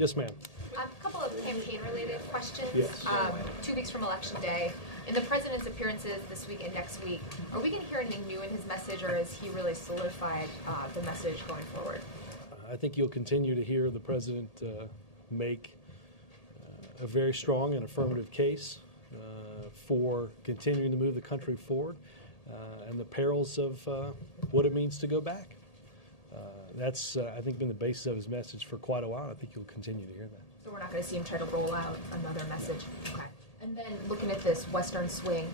Yes, ma'am. A couple of campaign-related questions. Yes. 2 weeks from Election Day, in the president's appearances this week and next week, are we going to hear anything new in his message, or has he really solidified the message going forward? I think you'll continue to hear the president make a very strong and affirmative case for continuing to move the country forward and the perils of what it means to go back. That's, I think, been the basis of his message for quite a while. I think you'll continue to hear that. So we're not going to see him try to roll out another message? Okay. And then looking at this Western swing,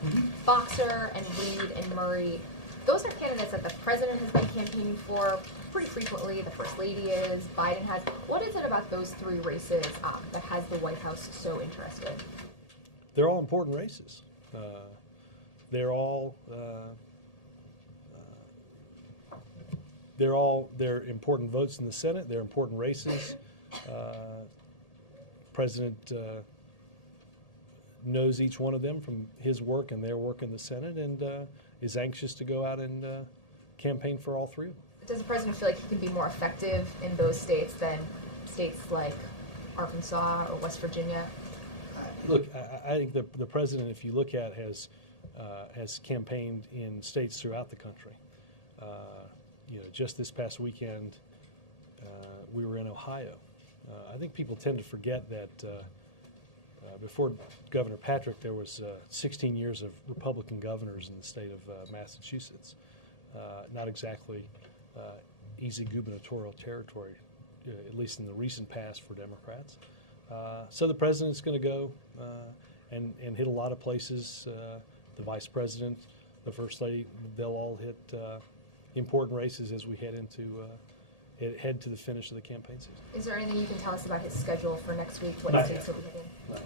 Boxer and Reed and Murray, those are candidates that the president has been campaigning for pretty frequently. The First Lady is, Biden has. What is it about those 3 races that has the White House so interested? They're all important races. They're important votes in the Senate. They're important races. President knows each one of them from his work and their work in the Senate, and is anxious to go out and campaign for all 3 of them. Does the president feel like he can be more effective in those states than states like Arkansas or West Virginia? Look, I think the president, if you look at, has campaigned in states throughout the country. Just this past weekend, we were in Ohio. I think people tend to forget that before Governor Patrick, there was 16 years of Republican governors in the state of Massachusetts. Not exactly easy gubernatorial territory, at least in the recent past for Democrats. So the president's going to go and hit a lot of places. The vice president, the first lady, they'll all hit important races as we head to the finish of the campaign season. Is there anything you can tell us about his schedule for next week? What states are we hitting? Not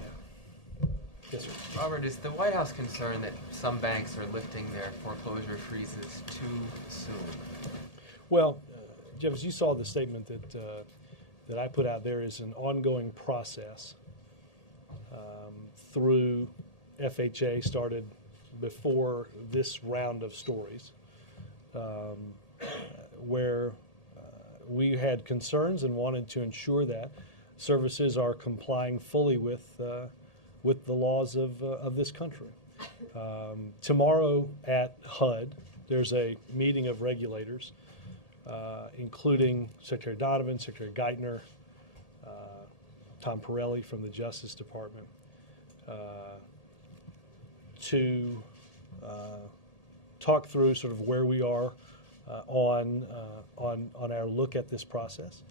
yet. Yes, sir. Robert, is the White House concerned that some banks are lifting their foreclosure freezes too soon? Well, Jeff, as you saw the statement that I put out, there is an ongoing process through FHA, started before this round of stories, where we had concerns and wanted to ensure that services are complying fully with the laws of this country. Tomorrow at HUD, there's a meeting of regulators, including Secretary Donovan, Secretary Geithner, Tom Pirelli from the Justice Department, to talk through sort of where we are on our look at this process,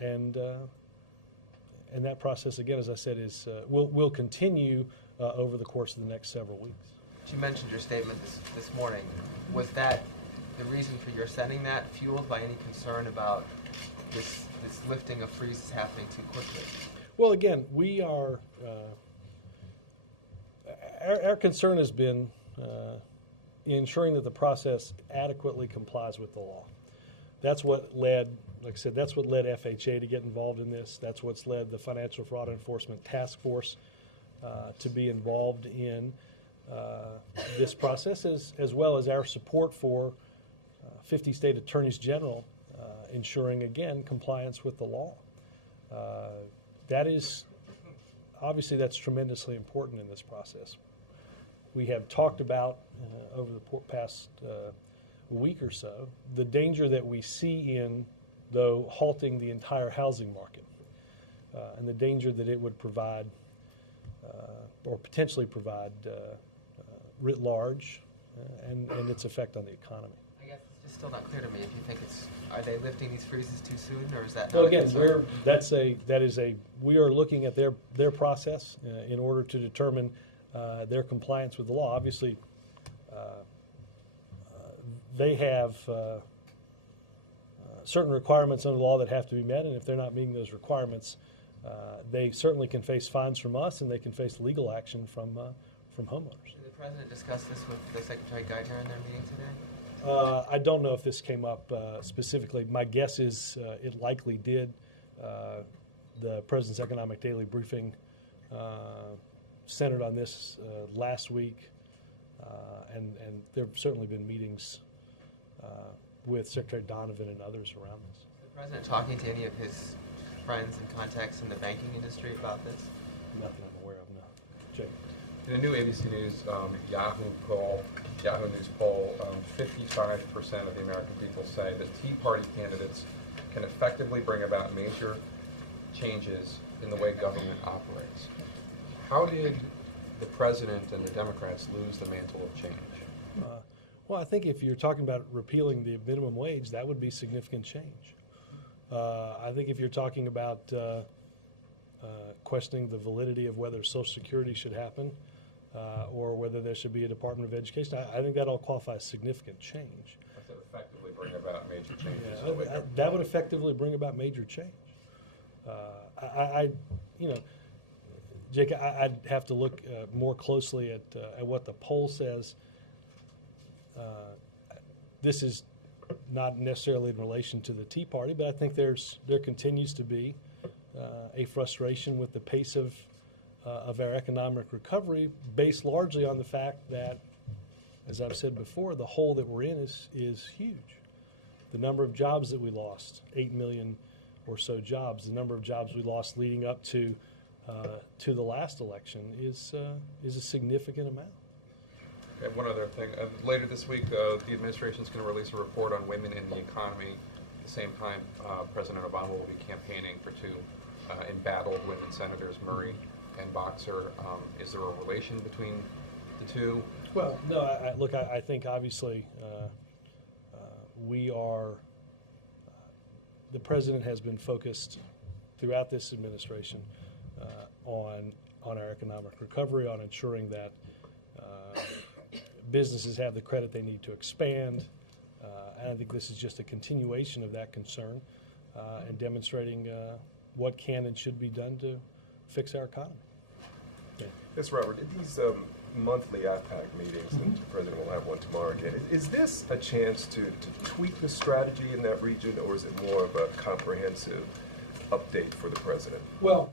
and that process, again, as I said, is will continue over the course of the next several weeks. You mentioned your statement this morning. Was that the reason for your sending that fueled by any concern about this lifting of freezes happening too quickly? Well, again, we are our concern has been ensuring that the process adequately complies with the law. That's what led, like I said, that's what led FHA to get involved in this. That's what's led the Financial Fraud Enforcement Task Force to be involved in this process, as well as our support for 50 state attorneys general ensuring, again, compliance with the law. That is, obviously, that's tremendously important in this process. We have talked about over the past week or so the danger that we see in, though, halting the entire housing market, and the danger that it would provide or potentially provide writ large, and its effect on the economy. I guess it's just still not clear to me if you think are they lifting these freezes too soon, or is that not well, again, we are looking at their process in order to determine their compliance with the law. Obviously, they have certain requirements under the law that have to be met, and if they're not meeting those requirements, they certainly can face fines from us, and they can face legal action from homeowners. Did the president discuss this with the Secretary Geithner in their meeting today? I don't know if this came up specifically. My guess is it likely did. The President's Economic Daily Briefing centered on this last week, and there have certainly been meetings with Secretary Donovan and others around this. Is the president talking to any of his friends and contacts in the banking industry about this? Nothing I'm aware of, no. Jake? In a new ABC News Yahoo News poll, 55% of the American people say that Tea Party candidates can effectively bring about major changes in the way government operates. How did the president and the Democrats lose the mantle of change? Well, I think if you're talking about repealing the minimum wage, that would be significant change. I think if you're talking about questioning the validity of whether Social Security should happen or whether there should be a Department of Education, I think that all qualifies significant change. I said effectively bring about major changes. Yeah, in the way government that would effectively bring about major change. Jake, I'd have to look more closely at what the poll says. This is not necessarily in relation to the Tea Party, but I think there continues to be a frustration with the pace of our economic recovery, based largely on the fact that, as I've said before, the hole that we're in is huge. The number of jobs that we lost, 8 million or so jobs, the number of jobs we lost leading up to the last election is a significant amount. Okay, one other thing. Later this week, the administration is going to release a report on women in the economy. At the same time, President Obama will be campaigning for two embattled women senators, Murray and Boxer. Is there a relation between the two? Well, no, I think obviously we are, the president has been focused throughout this administration on our economic recovery, on ensuring that businesses have the credit they need to expand. And I think this is just a continuation of that concern and demonstrating what can and should be done to fix our economy. Yeah. Yes, Robert, at these monthly APAC meetings, and the President will have one tomorrow again, is this a chance to tweak the strategy in that region, or is it more of a comprehensive update for the President? Well,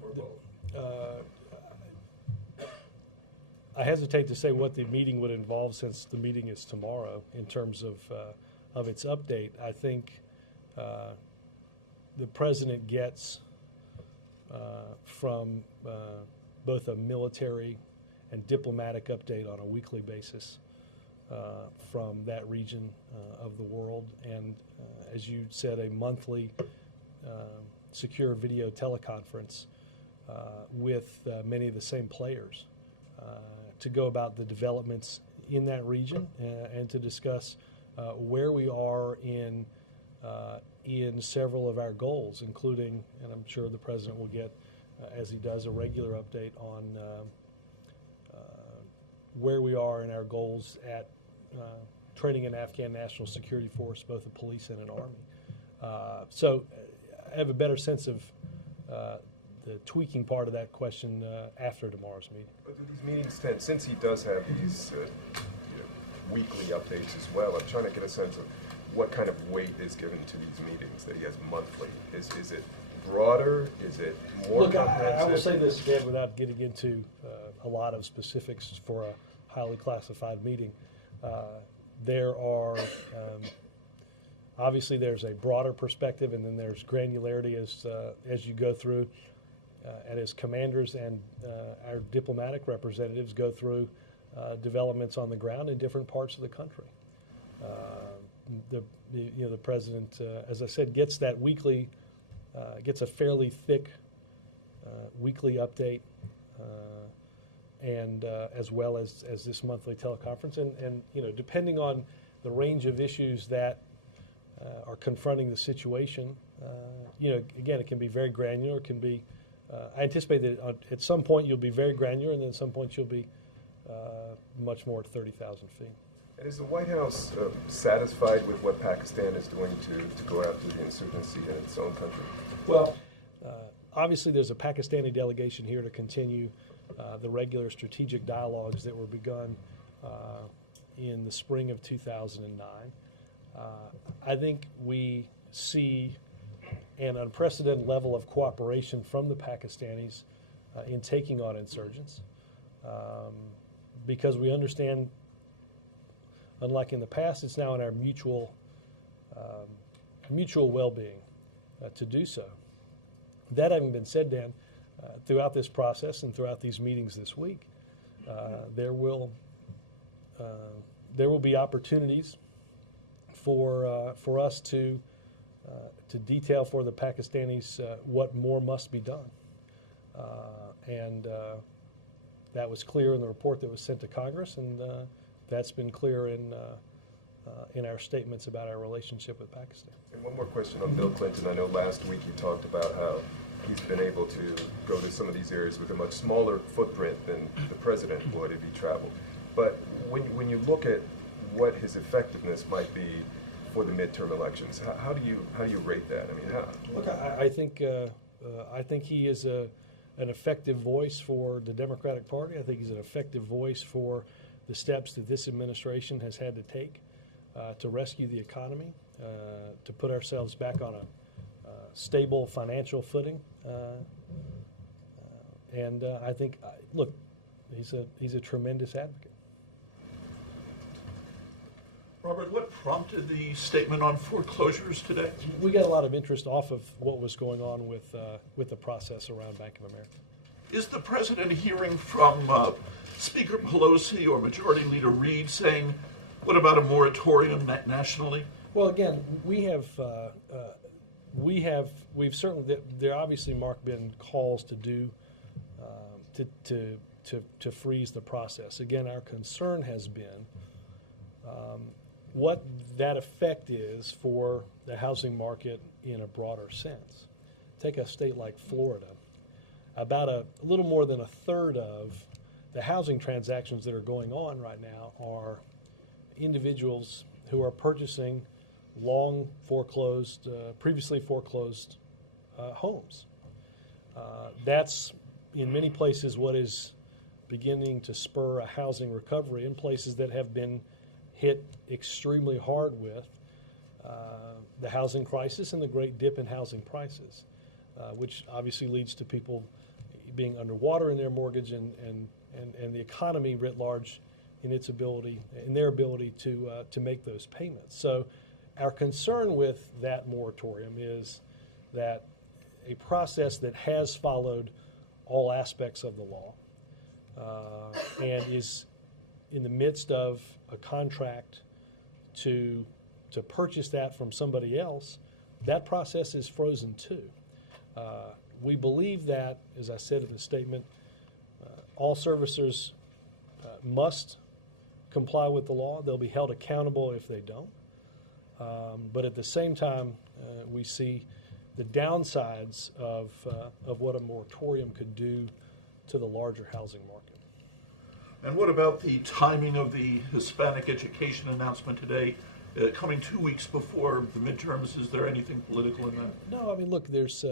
I hesitate to say what the meeting would involve, since the meeting is tomorrow, in terms of its update. I think the President gets from both a military and diplomatic update on a weekly basis from that region of the world, and as you said, a monthly secure video teleconference with many of the same players to go about the developments in that region and to discuss where we are in several of our goals, including, and I'm sure the President will get, as he does, a regular update on where we are in our goals at training an Afghan National Security Force, both a police and an army. So I have a better sense of the tweaking part of that question after tomorrow's meeting. But these meetings tend, since he does have these weekly updates as well, I'm trying to get a sense of what kind of weight is given to these meetings that he has monthly. Is it broader? Is it more comprehensive? I will say this again without getting into a lot of specifics for a highly classified meeting. There are obviously there's a broader perspective, and then there's granularity as you go through, and as commanders and our diplomatic representatives go through developments on the ground in different parts of the country. The President, as I said, gets that weekly, gets a fairly thick weekly update, and as well as this monthly teleconference, and depending on the range of issues that are confronting the situation, again, it can be very granular. It can be. I anticipate that at some point you'll be very granular, and then at some point you'll be much more at 30,000 feet. And is the White House satisfied with what Pakistan is doing to go after the insurgency in its own country? Well, obviously there's a Pakistani delegation here to continue the regular strategic dialogues that were begun in the spring of 2009. I think we see an unprecedented level of cooperation from the Pakistanis in taking on insurgents, because we understand, unlike in the past, it's now in our mutual well-being to do so. That having been said, Dan, throughout this process and throughout these meetings this week, there will be opportunities for us to detail for the Pakistanis what more must be done, and that was clear in the report that was sent to Congress, and that's been clear in our statements about our relationship with Pakistan. And one more question on Bill Clinton. I know last week he talked about how he's been able to go to some of these areas with a much smaller footprint than the president would if he traveled. But when you look at what his effectiveness might be for the midterm elections, how do you rate that? I mean, how? Look, I think he is an effective voice for the Democratic Party. I think he's an effective voice for the steps that this administration has had to take to rescue the economy, to put ourselves back on a stable financial footing, and I think, look, he's a tremendous advocate. Robert, what prompted the statement on foreclosures today? We got a lot of interest off of what was going on with the process around Bank of America. Is the president hearing from Speaker Pelosi or Majority Leader Reid saying, what about a moratorium nationally? Well, again, we've certainly, there obviously, Mark, been calls to do to freeze the process. Again, our concern has been what that effect is for the housing market in a broader sense. Take a state like Florida. About a little more than a third of the housing transactions that are going on right now are individuals who are purchasing long foreclosed, previously foreclosed homes. That's in many places what is beginning to spur a housing recovery in places that have been hit extremely hard with the housing crisis and the great dip in housing prices, which obviously leads to people being underwater in their mortgage and the economy writ large in their ability to make those payments. So our concern with that moratorium is that a process that has followed all aspects of the law and is in the midst of a contract to purchase that from somebody else, that process is frozen too. We believe that, as I said in the statement, all servicers must comply with the law. They'll be held accountable if they don't. But at the same time, we see the downsides of what a moratorium could do to the larger housing market. And what about the timing of the Hispanic education announcement today, coming 2 weeks before the midterms? Is there anything political in that? No, I mean, look, there's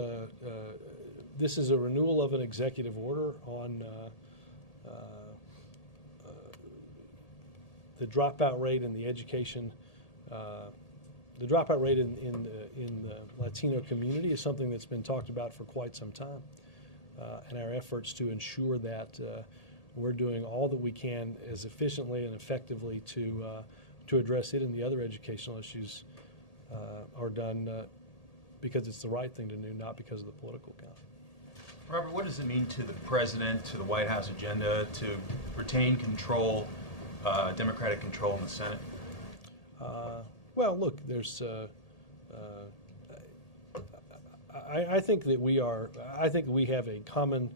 this is a renewal of an executive order on the dropout rate in the education. The dropout rate in the Latino community is something that's been talked about for quite some time, and our efforts to ensure that we're doing all that we can as efficiently and effectively to address it and the other educational issues are done because it's the right thing to do, not because of the political count. Robert, what does it mean to the president, to the White House agenda, to retain control, Democratic control in the Senate? Well, look, there's. I think that we are. I think we have a common.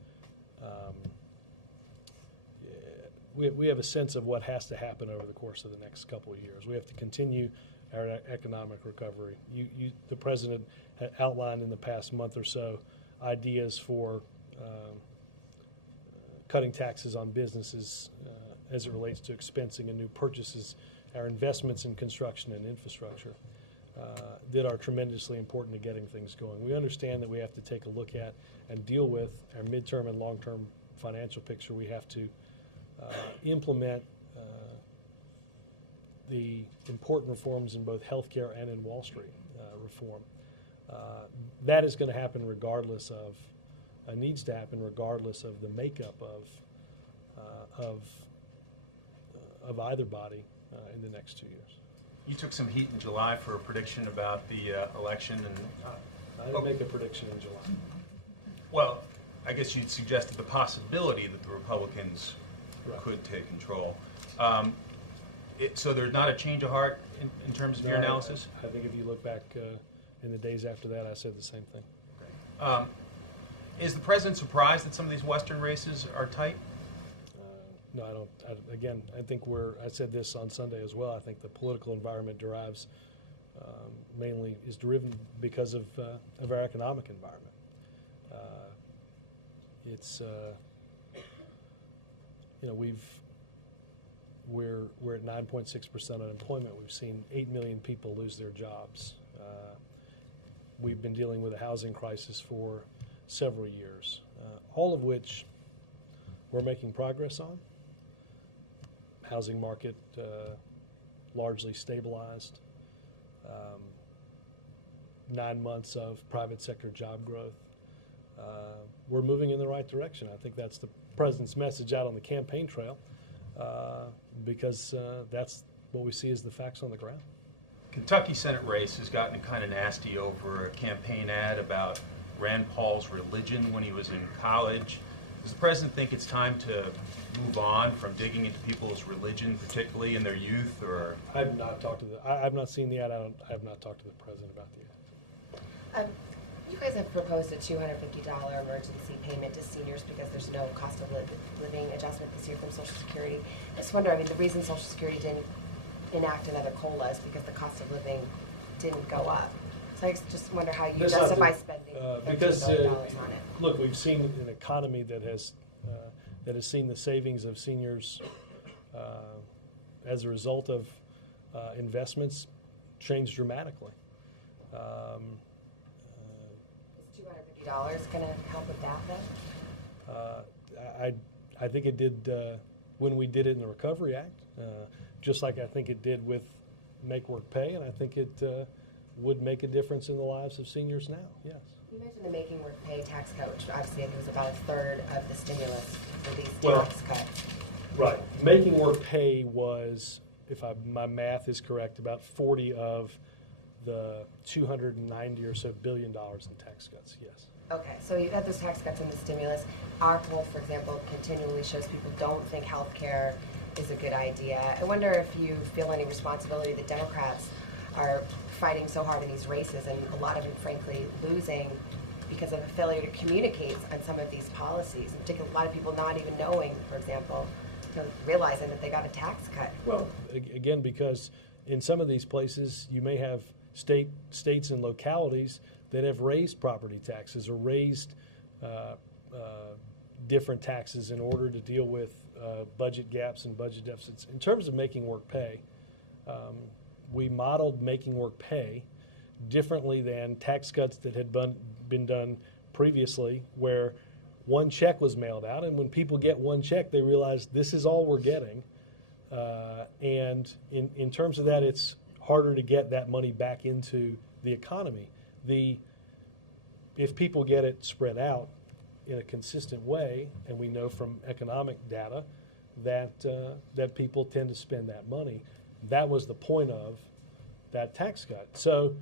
We have a sense of what has to happen over the course of the next couple of years. We have to continue our economic recovery. The president had outlined in the past month or so ideas for cutting taxes on businesses as it relates to expensing and new purchases, our investments in construction and infrastructure that are tremendously important to getting things going. We understand that we have to take a look at and deal with our midterm and long-term financial picture. We have to implement the important reforms in both healthcare and in Wall Street reform. That is going to happen regardless of, needs to happen regardless of the makeup of either body in the next 2 years. You took some heat in July for a prediction about the election, and I didn't make a prediction in July. I guess you'd suggested the possibility that the Republicans Right. could take control. So there's not a change of heart in terms of your No, analysis? I think if you look back in the days after that, I said the same thing. Is the president surprised that some of these Western races are tight? No, I don't. Again, I think I said this on Sunday as well. I think the political environment mainly is driven because of our economic environment. We're at 9.6% unemployment. We've seen 8 million people lose their jobs. We've been dealing with a housing crisis for several years, all of which we're making progress on. Housing market largely stabilized. 9 months of private sector job growth. We're moving in the right direction. I think that's the president's message out on the campaign trail, because that's what we see as the facts on the ground. Kentucky Senate race has gotten kind of nasty over a campaign ad about Rand Paul's religion when he was in college. Does the president think it's time to move on from digging into people's religion, particularly in their youth? Or I've not talked to I've not seen the ad. I have not talked to the president about the ad. You guys have proposed a $250 emergency payment to seniors because there's no cost of living adjustment this year from Social Security. I just wonder, the reason Social Security didn't enact another COLA is because the cost of living didn't go up. So I just wonder how you justify spending $13 billion on it. Look, we've seen an economy that has seen the savings of seniors as a result of investments change dramatically. Is $250 going to help with that then? I think it did when we did it in the Recovery Act, just like I think it did with Make Work Pay, and I think it would make a difference in the lives of seniors now, yes. You mentioned the Making Work Pay tax cut, which obviously I think was about a third of the stimulus for these tax cuts. Right. Making Work Pay was, if my math is correct, about 40 of the $290 or so billion in tax cuts, yes. Okay, so you had those tax cuts and the stimulus. Our poll, for example, continually shows people don't think health care is a good idea. I wonder if you feel any responsibility that Democrats are fighting so hard in these races, and a lot of them, frankly, losing because of a failure to communicate on some of these policies. In particular, a lot of people not even knowing, for example, realizing that they got a tax cut. Well, again, because in some of these places, you may have states and localities that have raised property taxes or raised different taxes in order to deal with budget gaps and budget deficits. In terms of Making Work Pay, we modeled Making Work Pay differently than tax cuts that had been done previously, where one check was mailed out, and when people get one check, they realize this is all we're getting. And in terms of that, it's harder to get that money back into the economy. If people get it spread out in a consistent way, and we know from economic data that people tend to spend that money, that was the point of that tax cut. So,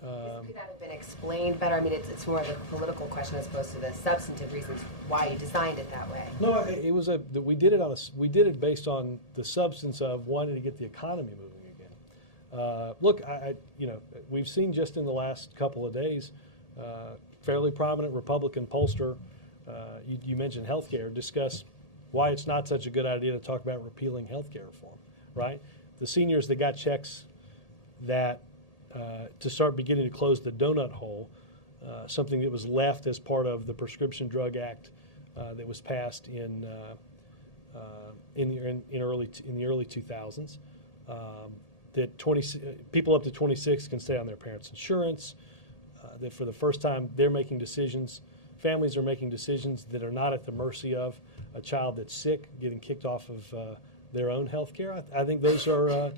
could that have been explained better? It's more of a political question as opposed to the substantive reasons why you designed it that way. No, it was we did it based on the substance of wanting to get the economy moving again. Look, we've seen just in the last couple of days, fairly prominent Republican pollster, you mentioned health care, discuss why it's not such a good idea to talk about repealing health care reform, right? The seniors that got checks that to start beginning to close the donut hole, something that was left as part of the Prescription Drug Act that was passed in the early 2000s. That people up to 26 can stay on their parents' insurance. That for the first time they're making decisions. Families are making decisions that are not at the mercy of a child that's sick, getting kicked off of their own health care. I think those are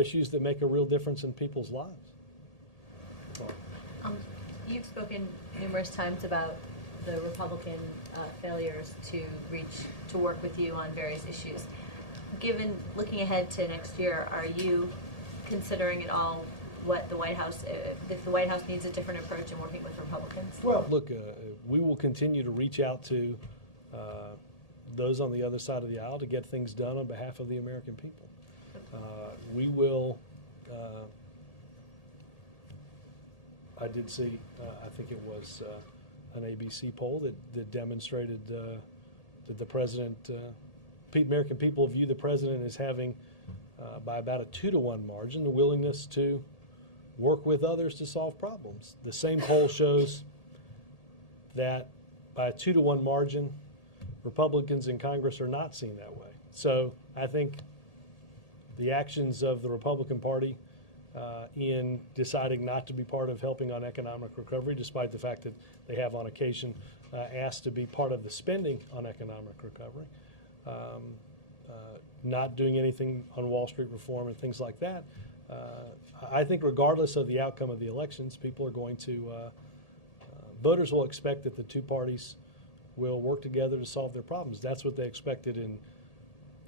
issues that make a real difference in people's lives. You've spoken numerous times about the Republican failures to work with you on various issues. Given looking ahead to next year, are you considering at all what the White House, if the White House needs a different approach in working with Republicans? Well, look, we will continue to reach out to those on the other side of the aisle to get things done on behalf of the American people. We will, I did see, I think it was an ABC poll that demonstrated that the president, American people view the president as having, by about a 2-to-1 margin, the willingness to work with others to solve problems. The same poll shows that by a 2-to-1 margin, Republicans in Congress are not seen that way. So I think the actions of the Republican Party in deciding not to be part of helping on economic recovery, despite the fact that they have on occasion asked to be part of the spending on economic recovery, not doing anything on Wall Street reform and things like that. I think regardless of the outcome of the elections, people are going to, voters will expect that the two parties will work together to solve their problems. That's what they expected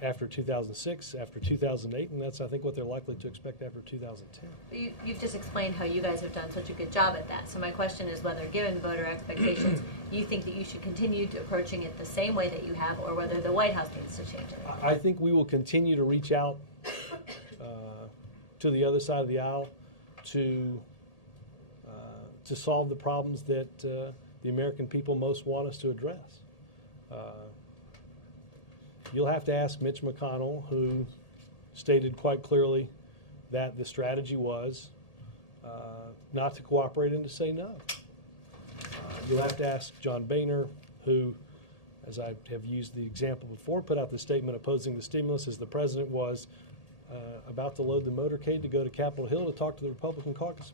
after 2006, after 2008, and that's, I think, what they're likely to expect after 2010. You've just explained how you guys have done such a good job at that. So my question is whether, given voter expectations, you think that you should continue to approaching it the same way that you have, or whether the White House needs to change it. I think we will continue to reach out to the other side of the aisle to solve the problems that the American people most want us to address. You'll have to ask Mitch McConnell, who stated quite clearly that the strategy was not to cooperate and to say no. You'll have to ask John Boehner, who, as I have used the example before, put out the statement opposing the stimulus as the president was about to load the motorcade to go to Capitol Hill to talk to the Republican caucus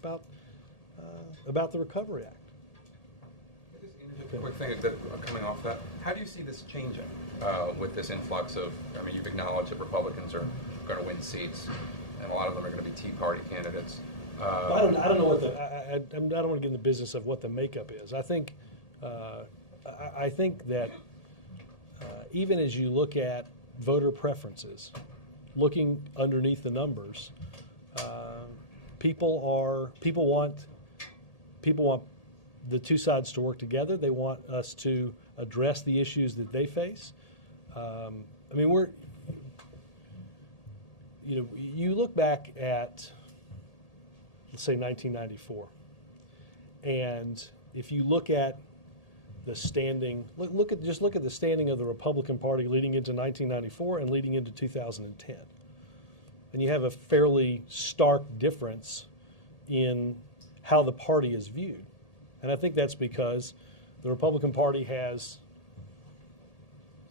about the Recovery Act. Quick thing coming off that, how do you see this changing with this influx of, I mean, you've acknowledged that Republicans are going to win seats, and a lot of them are going to be Tea Party candidates. I don't know what I don't want to get in the business of what the makeup is. I think that even as you look at voter preferences, looking underneath the numbers, people want the two sides to work together. They want us to address the issues that they face. I mean, you look back at, let's say, 1994, and if you look at the standing, just look at the standing of the Republican Party leading into 1994 and leading into 2010, and you have a fairly stark difference in how the party is viewed. And I think that's because the Republican Party has,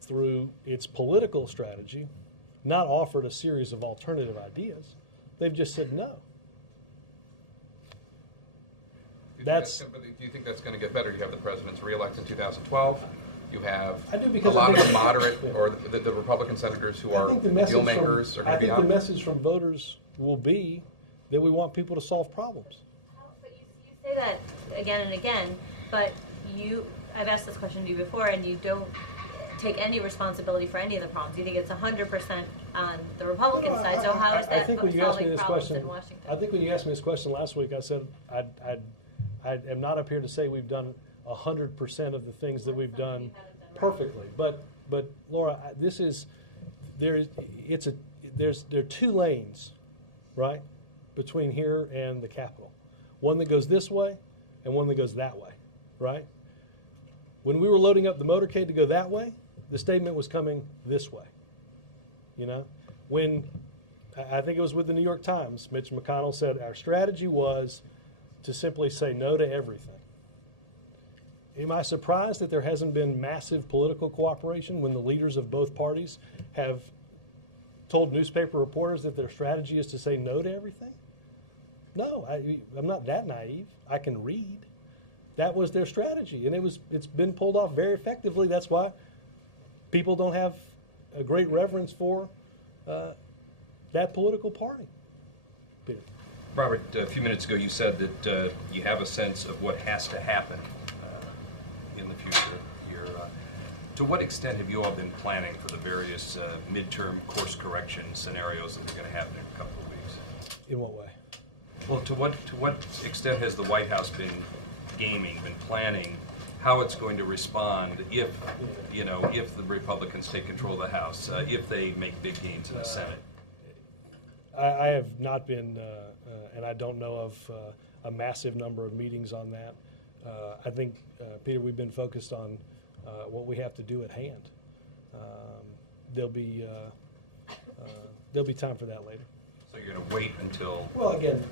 through its political strategy, not offered a series of alternative ideas. They've just said no. Do you think that's going to get better? You have the president's reelect in 2012. You have a lot of the moderate or the Republican senators who are deal makers are going to be out. I think the message from voters will be that we want people to solve problems. But you say that again and again, but I've asked this question to you before, and you don't take any responsibility for any of the problems. You think it's 100% on the Republican side. So how is that solving problems in Washington? I think when you asked me this question last week, I said I am not up here to say we've done 100% of the things that we've done perfectly. But Laura, there are two lanes, right, between here and the Capitol. One that goes this way and one that goes that way, right? When we were loading up the motorcade to go that way, the statement was coming this way. You know, when I think it was with the New York Times, Mitch McConnell said our strategy was to simply say no to everything. Am I surprised that there hasn't been massive political cooperation when the leaders of both parties have told newspaper reporters that their strategy is to say no to everything? No, I'm not that naive. I can read. That was their strategy, and it's been pulled off very effectively. That's why people don't have a great reverence for that political party. Peter. Robert, a few minutes ago you said that you have a sense of what has to happen in the future. To what extent have you all been planning for the various midterm course correction scenarios that are going to happen in a couple of weeks? In what way? Well, to what extent has the White House been gaming, been planning how it's going to respond if, if the Republicans take control of the House, if they make big gains in the Senate? I have not been, and I don't know of a massive number of meetings on that. I think, Peter, we've been focused on what we have to do at hand. There'll be time for that later. So you're going to wait until... Well, again,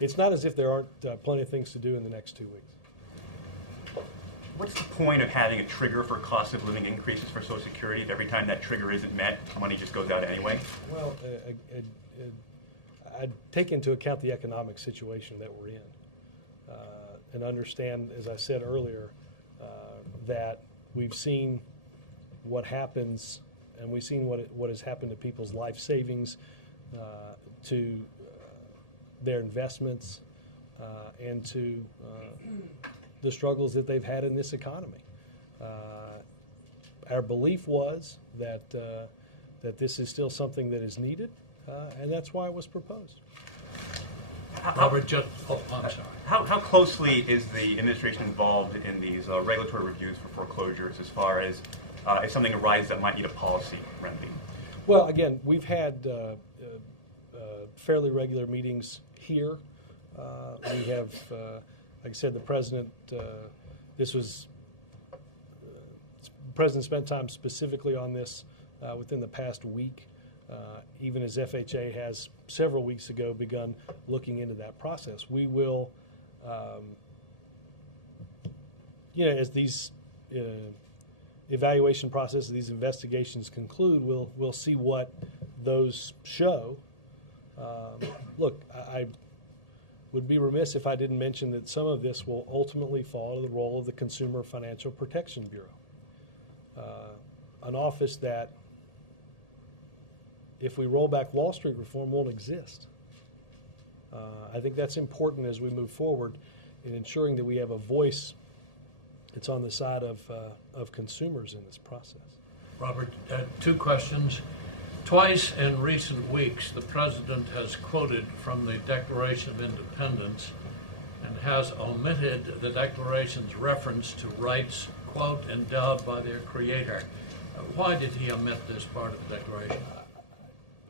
it's not as if there aren't plenty of things to do in the next 2 weeks. What's the point of having a trigger for cost of living increases for Social Security if every time that trigger isn't met, money just goes out anyway? Well, I'd take into account the economic situation that we're in and understand, as I said earlier, that we've seen what happens, and we've seen what has happened to people's life savings, to their investments, and to the struggles that they've had in this economy. Our belief was that this is still something that is needed, and that's why it was proposed. I'm sorry. How closely is the administration involved in these regulatory reviews for foreclosures as far as if something arises that might need a policy remedy? Well, again, we've had fairly regular meetings here. We have, like I said, the president, the president spent time specifically on this within the past week, even as FHA has several weeks ago begun looking into that process. We will, as these evaluation processes, these investigations conclude, we'll see what those show. Look, I would be remiss if I didn't mention that some of this will ultimately fall to the role of the Consumer Financial Protection Bureau, an office that, if we roll back Wall Street reform, won't exist. I think that's important as we move forward in ensuring that we have a voice that's on the side of consumers in this process. Robert, 2 questions. Twice in recent weeks, the President has quoted from the Declaration of Independence and has omitted the Declaration's reference to rights, quote, endowed by their Creator. Why did he omit this part of the Declaration?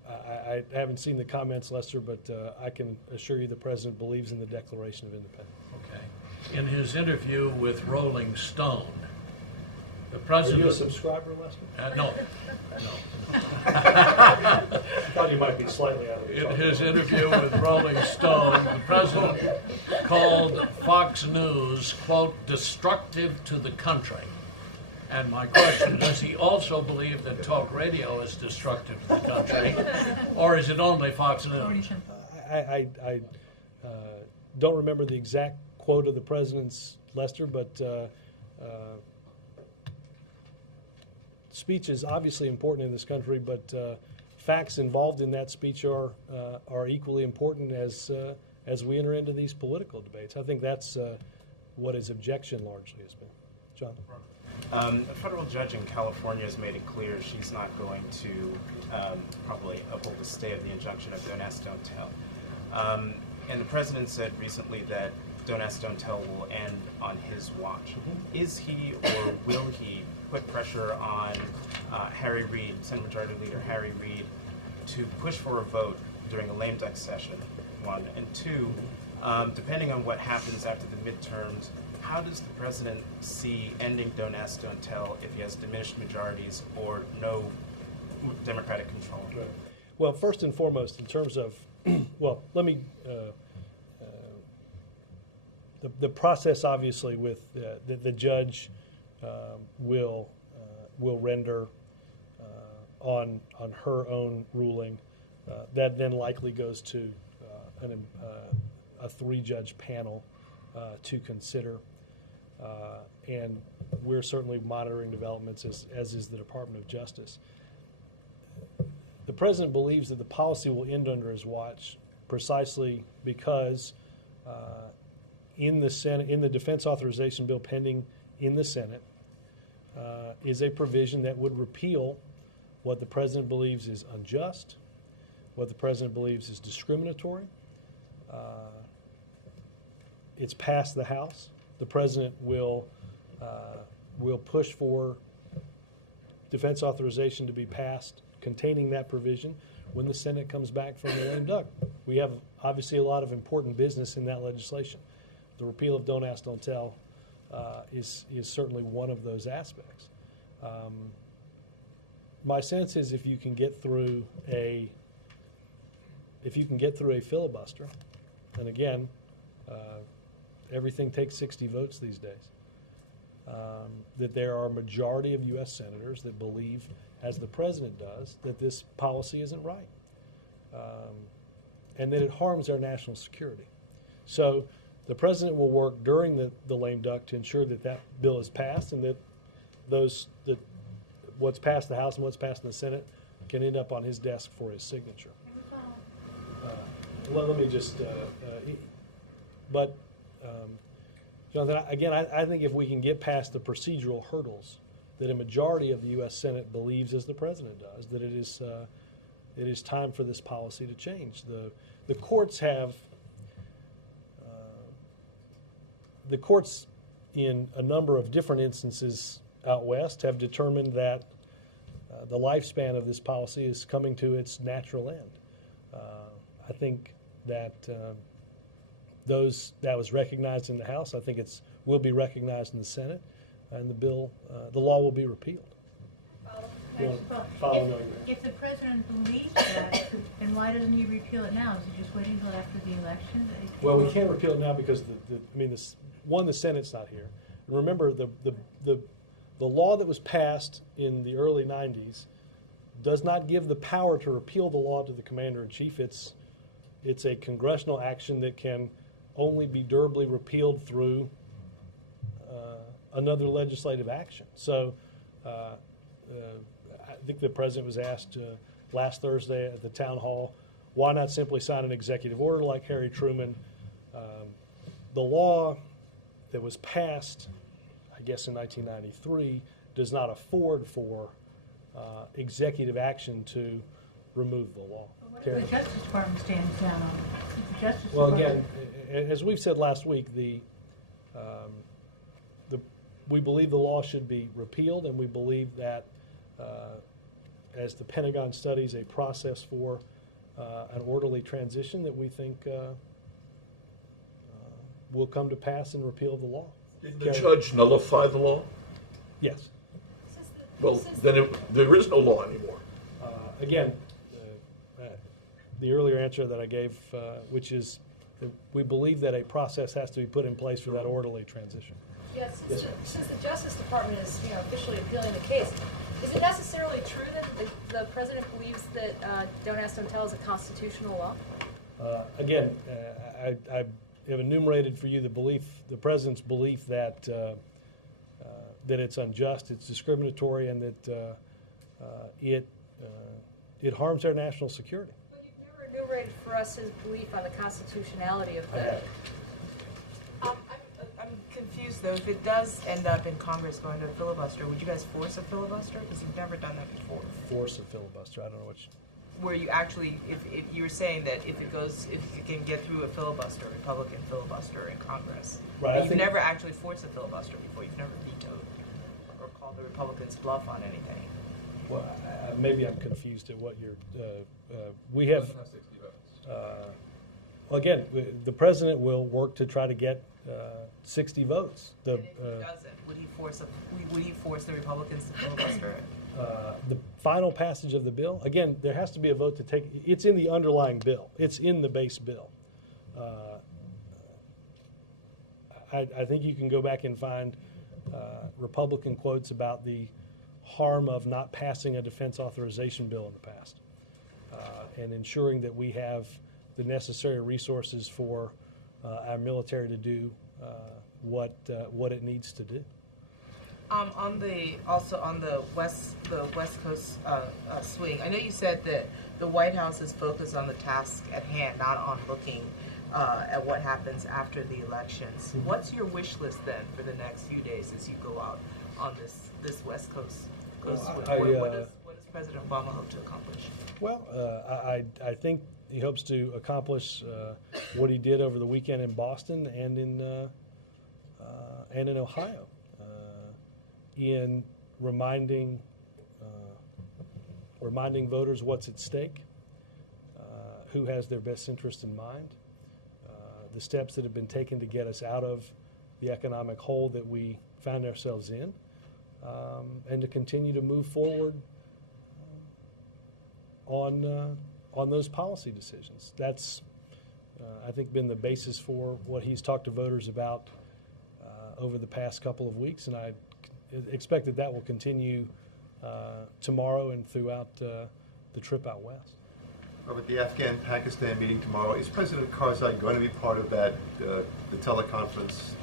I haven't seen the comments, Lester, but I can assure you the President believes in the Declaration of Independence. Okay. In his interview with Rolling Stone, the Are President... you a subscriber, Lester? No. I thought you might be slightly out of In his interview with Rolling Stone, the President called Fox News, quote, destructive to the country. And my question, does he also believe that talk radio is destructive to the country, or is it only Fox News? I don't remember the exact quote of the President's, Lester, but speech is obviously important in this country, but facts involved in that speech are equally important as we enter into these political debates. I think that's what his objection largely has been. John? A federal judge in California has made it clear she's not going to probably uphold the stay of the injunction of Don't Ask, Don't Tell. And the President said recently that Don't Ask, Don't Tell will end on his watch. Is he or will he put pressure on Harry Reid, Senate Majority Leader Harry Reid, to push for a vote during a lame duck session, 1? And 2, depending on what happens after the midterms, how does the President see ending Don't Ask, Don't Tell if he has diminished majorities or no Democratic control? Right. Well, first and foremost, in terms of, well, let me, the process obviously with the judge will render on her own ruling. That then likely goes to a 3-judge panel to consider. And we're certainly monitoring developments, as is the Department of Justice. The President believes that the policy will end under his watch precisely because in the Senate, in the Defense Authorization Bill pending in the Senate, is a provision that would repeal what the President believes is unjust, what the president believes is discriminatory. It's passed the House. The president will push for defense authorization to be passed containing that provision when the Senate comes back from the lame duck. We have obviously a lot of important business in that legislation. The repeal of Don't Ask, Don't Tell is certainly one of those aspects. My sense is if you can get through a filibuster, and again, everything takes 60 votes these days, that there are a majority of U.S. senators that believe, as the president does, that this policy isn't right, and that it harms our national security. So the president will work during the lame duck to ensure that that bill is passed, and that what's passed the House and what's passed in the Senate can end up on his desk for his signature. Let me just, Jonathan, again, I think if we can get past the procedural hurdles that a majority of the U.S. Senate believes, as the president does, that it is time for this policy to change. The courts have, in a number of different instances out west, have determined that the lifespan of this policy is coming to its natural end. I think that that was recognized in the House. I think will be recognized in the Senate, and the law will be repealed. If the president believes that, then why doesn't he repeal it now? Is he just waiting until after the election? Well, we can't repeal it now because the Senate's not here. And remember, the law that was passed in the early 90s does not give the power to repeal the law to the commander-in-chief. It's a congressional action that can only be durably repealed through another legislative action. So I think the president was asked last Thursday at the town hall, why not simply sign an executive order like Harry Truman? The law that was passed, I guess in 1993, does not afford for executive action to remove the law. The Justice Department stands down on it. The Justice Well, Department. again, as we've said last week, we believe the law should be repealed, and we believe that as the Pentagon studies a process for an orderly transition, that we think will come to pass and repeal the law. Did the judge nullify the law? Yes. Well, then there is no law anymore. Again, the earlier answer that I gave, which is that we believe that a process has to be put in place for that orderly transition. Yes, since the Justice Department is officially appealing the case, is it necessarily true that the president believes that Don't Ask, Don't Tell is a constitutional law? Again, I have enumerated for you the president's belief that that it's unjust, it's discriminatory, and that it harms our national security. But you've never enumerated for us his belief on the constitutionality of the. I'm confused though. If it does end up in Congress going to a filibuster, would you guys force a filibuster? Because you've never done that before. Force a filibuster? I don't know what. Where you actually, if you were saying that if it can get through a filibuster, Republican filibuster in Congress, right? But you've never actually forced a filibuster before. You've never vetoed or called the Republicans bluff on anything. Well, maybe I'm confused at what you're. We have. Well, again, the president will work to try to get 60 votes. And if he doesn't, would he force the Republicans to filibuster it? The final passage of the bill, again, there has to be a vote to take. It's in the underlying bill. It's in the base bill. I think you can go back and find Republican quotes about the harm of not passing a defense authorization bill in the past, and ensuring that we have the necessary resources for our military to do what it needs to do. On the West Coast swing, I know you said that the White House is focused on the task at hand, not on looking at what happens after the elections. Mm-hmm. What's your wish list then for the next few days as you go out on this West Coast swing? What does President Obama hope to accomplish? Well, I think he hopes to accomplish what he did over the weekend in Boston and in Ohio, in reminding voters what's at stake, who has their best interest in mind, the steps that have been taken to get us out of the economic hole that we found ourselves in, and to continue to move forward on those policy decisions. That's, I think, been the basis for what he's talked to voters about over the past couple of weeks, and I expect that will continue tomorrow and throughout the trip out west. Robert, the Afghan-Pakistan meeting tomorrow, is President Karzai going to be part of that, the teleconference?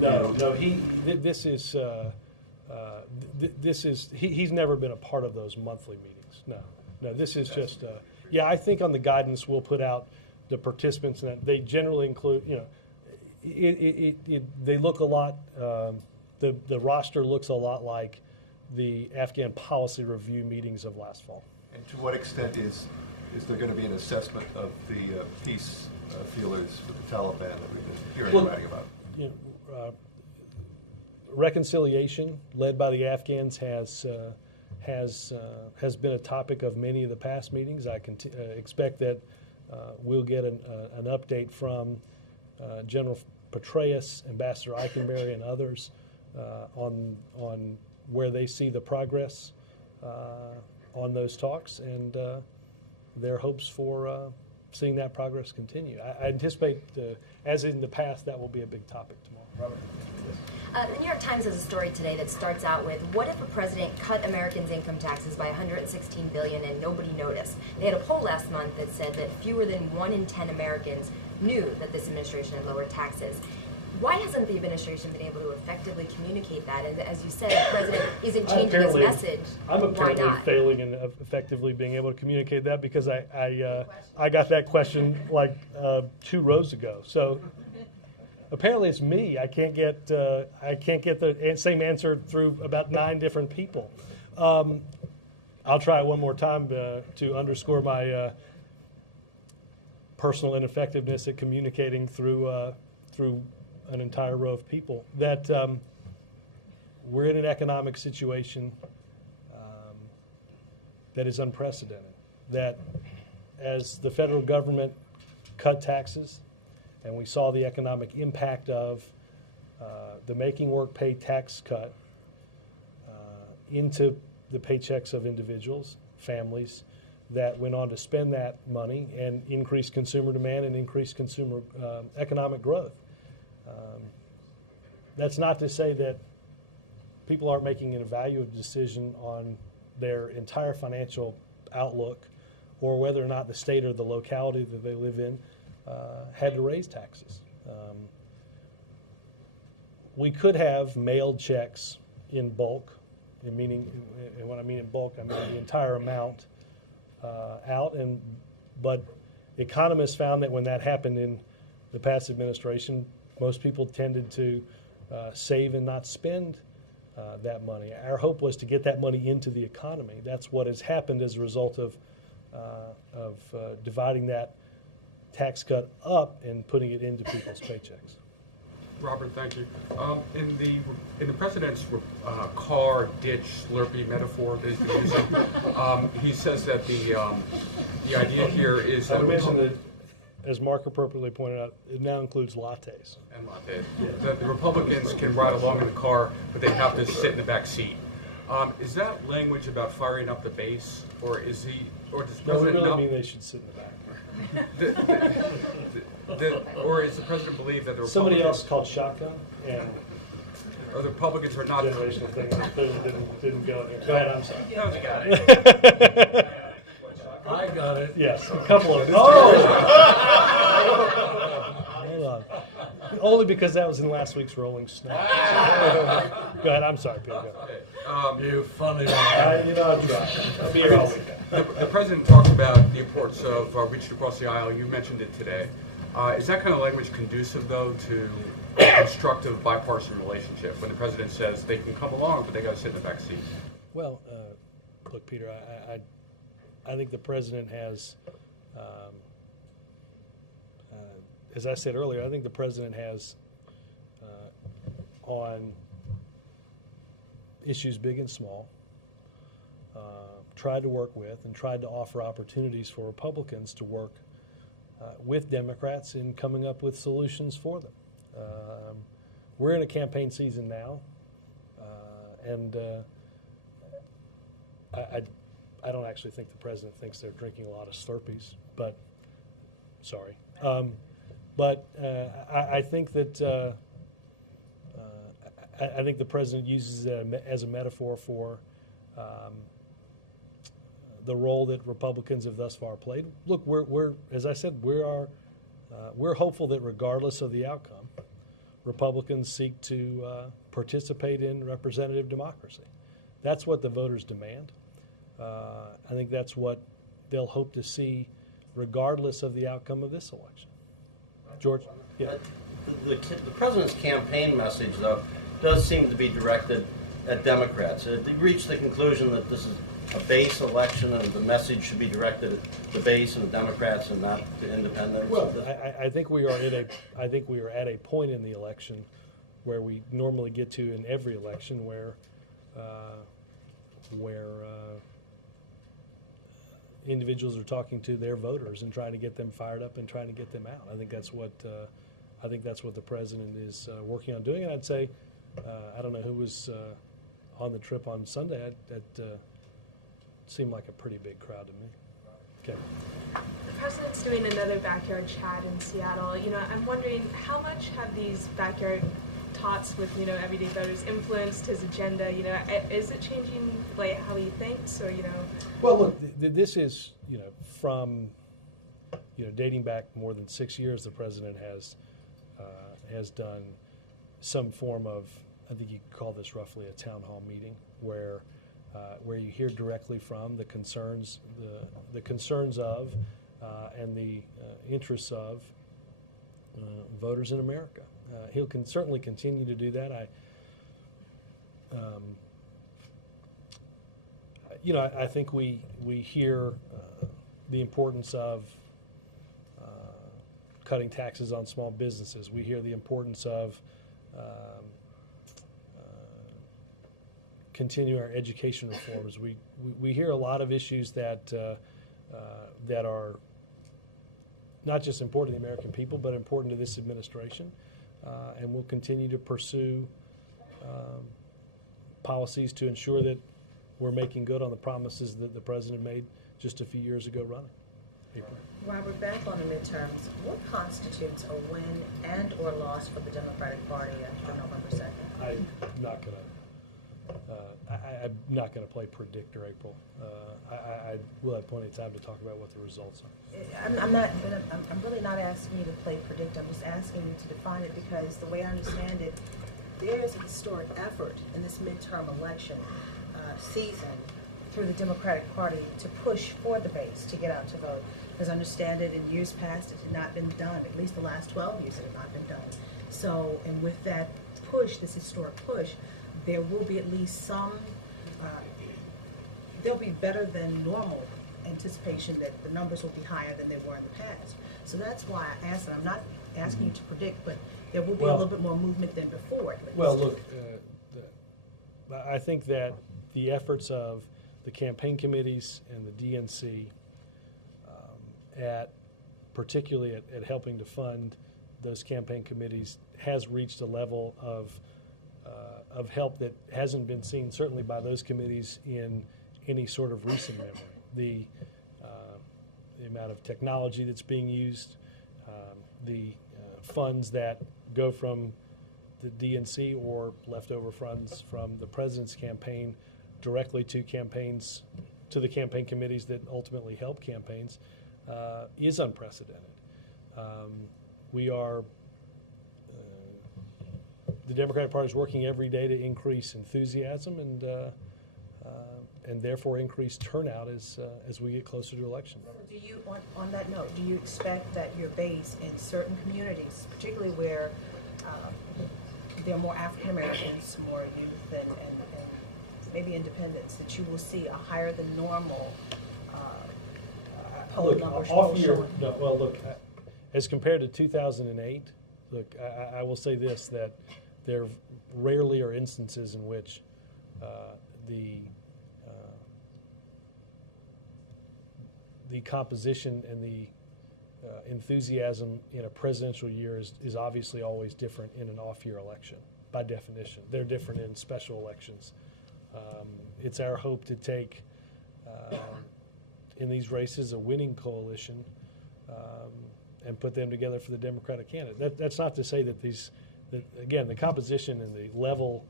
No. He's never been a part of those monthly meetings. No. This is just. I think on the guidance we'll put out, the participants, and they generally include. They look a lot. The roster looks a lot like the Afghan policy review meetings of last fall. And to what extent is there going to be an assessment of the peace feelers with the Taliban that we've been hearing and writing about? Reconciliation led by the Afghans has been a topic of many of the past meetings. I expect that we'll get an update from General Petraeus, Ambassador Eikenberry, and others on where they see the progress on those talks and their hopes for seeing that progress continue. I anticipate, as in the past, that will be a big topic tomorrow. The New York Times has a story today that starts out with, what if a president cut Americans' income taxes by $116 billion and nobody noticed? They had a poll last month that said that fewer than 1 in 10 Americans knew that this administration had lowered taxes. Why hasn't the administration been able to effectively communicate that? And as you said, the president isn't changing his message. I'm apparently failing in effectively being able to communicate that, because I got that question like 2 rows ago. So apparently it's me. I can't get the same answer through about 9 different people. I'll try it one more time to underscore my personal ineffectiveness at communicating through an entire row of people, that we're in an economic situation that is unprecedented, that as the federal government cut taxes and we saw the economic impact of the Making Work Pay tax cut into the paychecks of individuals, families, that went on to spend that money and increase consumer demand and increase consumer economic growth. That's not to say that people aren't making an evaluative decision on their entire financial outlook, or whether or not the state or the locality that they live in had to raise taxes. We could have mailed checks in bulk, and when I mean in bulk, I mean the entire amount out. But economists found that when that happened in the past administration, most people tended to save and not spend that money. Our hope was to get that money into the economy. That's what has happened as a result of dividing that tax cut up and putting it into people's paychecks. Robert, thank you. In the president's car ditch Slurpee metaphor that he's been using, he says that the idea here is that. As Mark appropriately pointed out, it now includes lattes. And lattes. Yes. That the Republicans can ride along in the car, but they have to sit in the back seat. Is that language about firing up the base, or does President? No, we really mean they should sit in the back. Or is the president believe that the Republicans? Somebody else called shotgun, and or the Republicans are not generational thing that didn't go here. Go ahead, I'm sorry. No, you got it. I got it. Yes, a couple of them. Hold on. Only because that was in last week's Rolling Stone. Go ahead, I'm sorry, Peter. You funny one. I'll try. I'll be here all weekend. The president talked about the importance of reaching across the aisle. You mentioned it today. Is that kind of language conducive, though, to a constructive bipartisan relationship when the president says they can come along, but they got to sit in the back seat? Well, look, Peter, I think the president has, as I said earlier, I think the president has on issues big and small, tried to work with and tried to offer opportunities for Republicans to work with Democrats in coming up with solutions for them. We're in a campaign season now, and I don't actually think the president thinks they're drinking a lot of Slurpees, but sorry. But I think that I think the president uses it as a metaphor for the role that Republicans have thus far played. Look, we're as I said, we're hopeful that regardless of the outcome, Republicans seek to participate in representative democracy. That's what the voters demand. I think that's what they'll hope to see regardless of the outcome of this election. George? Yeah. The president's campaign message, though, does seem to be directed at Democrats. They reached the conclusion that this is a base election and the message should be directed at the base and the Democrats and not the independents. Well, I think we are at a point in the election where we normally get to in every election where individuals are talking to their voters and trying to get them fired up and trying to get them out. I think that's what the president is working on doing. And I'd say, I don't know who was on the trip on Sunday. That seemed like a pretty big crowd to me. Okay. The president's doing another backyard chat in Seattle. You know, I'm wondering how much have these backyard talks with, you know, everyday voters influenced his agenda? You know, is it changing like how he thinks, or you know? Well, look, this is, you know, from, you know, dating back more than 6 years, the president has done some form of, I think you could call this roughly a town hall meeting, where you hear directly from the concerns of and the interests of voters in America. He'll certainly continue to do that. You know, I think we hear the importance of cutting taxes on small businesses. We hear the importance of continue our education reforms. We hear a lot of issues that are not just important to the American people, but important to this administration, and we'll continue to pursue policies to ensure that we're making good on the promises that the president made just a few years ago running. April. Robert, back on the midterms, what constitutes a win and or loss for the Democratic Party after November 2nd? I'm not gonna play predictor, April. I will have plenty of time to talk about what the results are. I'm really not asking you to play predictor. I'm just asking you to define it, because the way I understand it, there is a historic effort in this midterm election season through the Democratic Party to push for the base to get out to vote. Because I understand it, in years past it had not been done. At least the last 12 years it had not been done. So, and with that push, this historic push, there will be at least some, there'll be better than normal anticipation that the numbers will be higher than they were in the past. So that's why I asked, and I'm not asking you to predict, but there will be a little bit more movement than before, at least. Well, look, I think that the efforts of the campaign committees and the DNC particularly at helping to fund those campaign committees has reached a level of help that hasn't been seen, certainly by those committees, in any sort of recent memory. The amount of technology that's being used, the funds that go from the DNC or leftover funds from the president's campaign directly to campaigns, to the campaign committees that ultimately help campaigns, is unprecedented. We are, the Democratic Party is working every day to increase enthusiasm and therefore increase turnout as we get closer to elections. Do you, on that note, do you expect that your base in certain communities, particularly where there are more African Americans, more youth, and maybe independents, that you will see a higher than normal poll numbers showing? Well, look, as compared to 2008, look, I will say this, that there rarely are instances in which the composition and the enthusiasm in a presidential year is obviously always different in an off-year election, by definition. They're different in special elections. It's our hope to take, in these races, a winning coalition and put them together for the Democratic candidate. That's not to say that again, the composition and the level,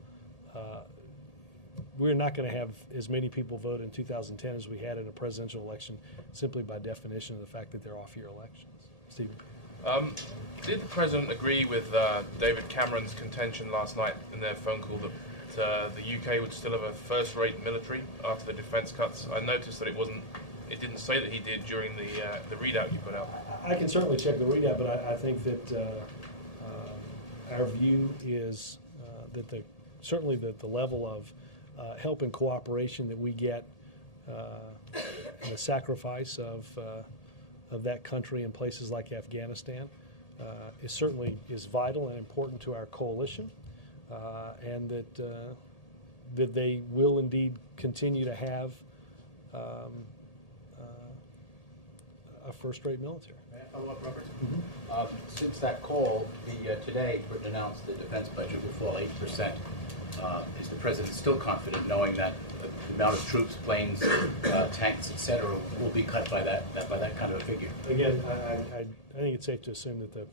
we're not going to have as many people vote in 2010 as we had in a presidential election, simply by definition of the fact that they're off-year elections. Stephen? Did the President agree with David Cameron's contention last night in their phone call that the UK would still have a first-rate military after the defence cuts? I noticed that it didn't say that he did during the readout you put out. I can certainly check the readout, but I think that our view is that certainly the level of help and cooperation that we get and the sacrifice of that country in places like Afghanistan is vital and important to our coalition, and that they will indeed continue to have a first-rate military. May I follow up, Robert? Since that call, today Britain announced the defense budget will fall 8%. Is the President still confident, knowing that the amount of troops, planes, tanks, etc., will be cut by that kind of a figure? Again, I think it's safe to assume that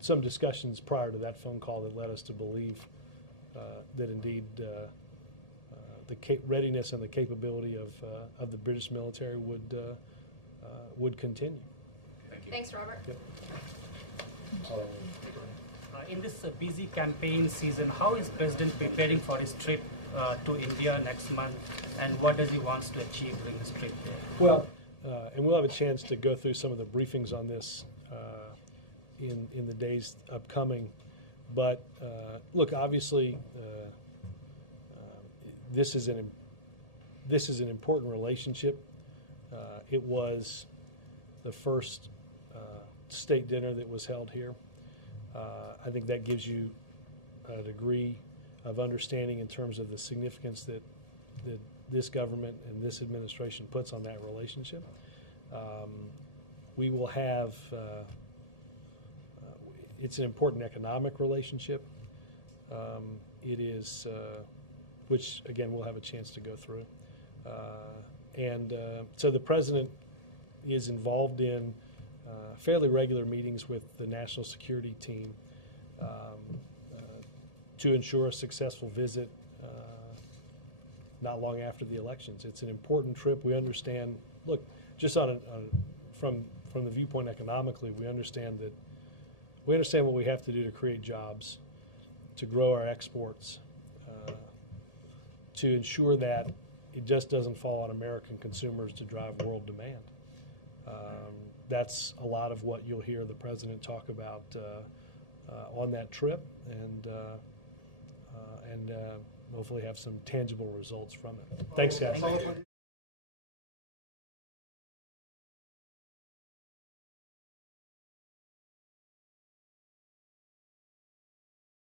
some discussions prior to that phone call that led us to believe that indeed the readiness and the capability of the British military would continue. Thank you. Thanks, Robert. Yep. In this busy campaign season, how is President preparing for his trip to India next month, and what does he want to achieve during this trip there? Well, and we'll have a chance to go through some of the briefings on this in the days upcoming. But look, obviously, this is an important relationship. It was the first state dinner that was held here. I think that gives you a degree of understanding in terms of the significance that this government and this administration puts on that relationship. We will have, it's an important economic relationship. It is, which again we'll have a chance to go through. So the President is involved in fairly regular meetings with the national security team to ensure a successful visit not long after the elections. It's an important trip. We understand, look, just from the viewpoint economically, we understand what we have to do to create jobs, to grow our exports, to ensure that it just doesn't fall on American consumers to drive world demand. That's a lot of what you'll hear the President talk about on that trip, and hopefully have some tangible results from it. Thanks, guys.